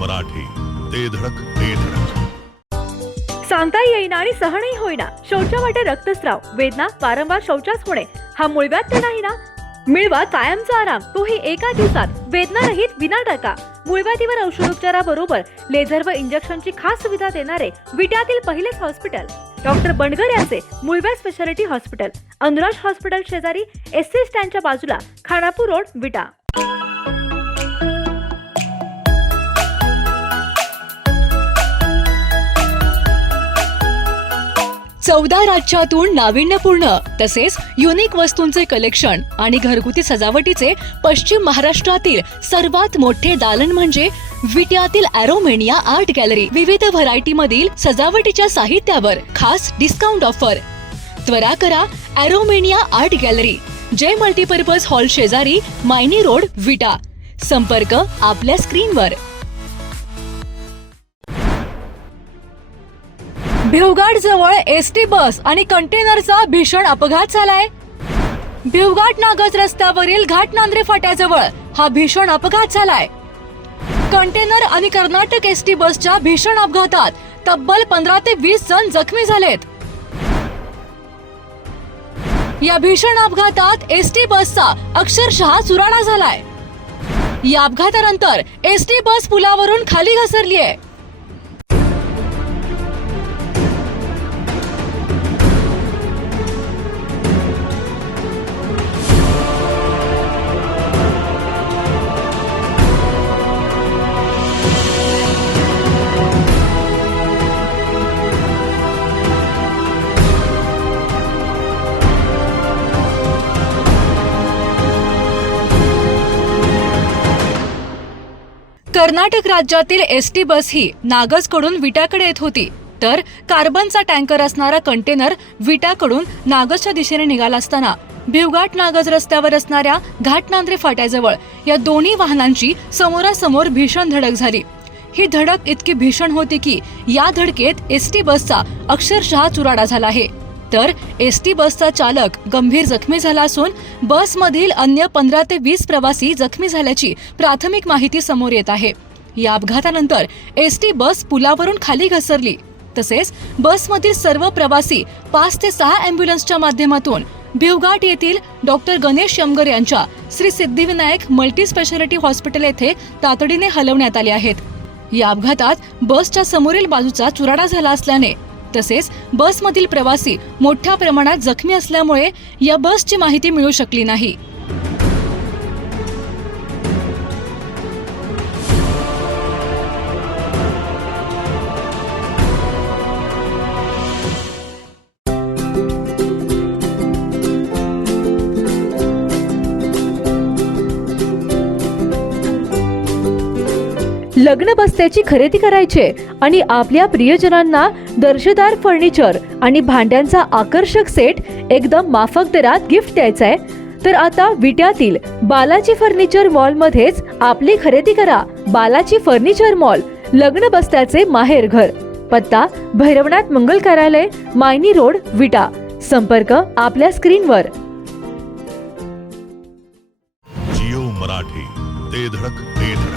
मराठी, ते धडक ते धडक. सांगता येईना आणि सहनही होईना. शौचा वाटे रक्तस्राव, वेदना, वारंवार शौचास होणे हा मूळव्याध तर नाही ना? मिळवा कायमचा आराम, तोही एका दिवसात, वेदना रहित, विना टाका. मूळव्याधीवर औषधोपचाराबरोबर लेझर व इंजेक्शनची खास सुविधा देणारे विट्यातील पहिलेच हॉस्पिटल डॉक्टर बंडगर यांचे मूळव्याध स्पेशालिटी हॉस्पिटल, अनुराज हॉस्पिटल शेजारी, एससी स्टँडच्या बाजूला, खानापूर रोड, विटा. चौदा राज्यातून नाविन्यपूर्ण तसेच युनिक वस्तूंचे कलेक्शन आणि घरगुती सजावटीचे पश्चिम महाराष्ट्रातील सर्वात मोठे दालन म्हणजे विट्यातील ॲरोमेनिया आर्ट गॅलरी. विविध व्हरायटी मधील सजावटीच्या साहित्यावर खास डिस्काउंट ऑफर. त्वरा करा, ॲरोमेनिया आर्ट गॅलरी, जय मल्टीपर्पज हॉल शेजारी, मायनी रोड, विटा. संपर्क आपल्या स्क्रीनवर. भिवघाट जवळ एसटी बस आणि कंटेनरचा भीषण अपघात झालाय. भिवघाट नागज रस्त्यावरील घाटनांद्रे फाट्याजवळ हा भीषण अपघात झालाय. कंटेनर आणि कर्नाटक एसटी बसच्या भीषण अपघातात तब्बल 15 ते 20 जण जखमी झालेत. या भीषण अपघातात एसटी बसचा अक्षरशः चुराडा झालाय. या अपघातानंतर एसटी बस पुलावरून खाली घसरली आहे. कर्नाटक राज्यातील एसटी बस ही नागजकडून विट्याकडे येत होती, तर कार्बनचा टँकर असणारा कंटेनर विट्याकडून नागजच्या दिशेने निघाला असताना भिवघाट नागज रस्त्यावर असणाऱ्या घाटनांद्रे फाट्याजवळ या दोन्ही वाहनांची समोरासमोर भीषण धडक झाली. ही धडक इतकी भीषण होती की या धडकेत एसटी बसचा अक्षरशः चुराडा झाला आहे. तर एसटी बसचा चालक गंभीर जखमी झाला असून बसमधील अन्य 15 ते 20 प्रवासी जखमी झाल्याची प्राथमिक माहिती समोर येत आहे. या अपघातानंतर एसटी बस पुलावरून खाली घसरली. तसेच बसमधील सर्व प्रवासी 5 ते 6 अँब्युलन्सच्या माध्यमातून भिवघाट येथील डॉक्टर गणेश यमगर यांच्या Shri Siddhivinayak multi speciality hospital येथे तातडीने हलवण्यात आले आहेत. या अपघातात बसच्या समोरील बाजूचा चुराडा झाला असल्याने तसेच बसमधील प्रवासी मोठ्या प्रमाणात जखमी असल्यामुळे या बसची माहिती मिळू शकली नाही. लग्न बस्त्याची खरेदी करायचे आणि आपल्या प्रियजनांना दर्जेदार फर्निचर आणि भांड्यांचा आकर्षक सेट एकदम माफक दरात गिफ्ट द्यायचा आहे, तर आता विट्यातील बालाजी फर्निचर मॉल मध्येच आपली खरेदी करा. बालाजी फर्निचर मॉल, लग्न बस्त्याचे माहेरघर. पत्ता भैरवनाथ मंगल कार्यालय, मायनी रोड, विटा. संपर्क आपल्या स्क्रीनवर. जिओ मराठी, ते धडक ते धडक.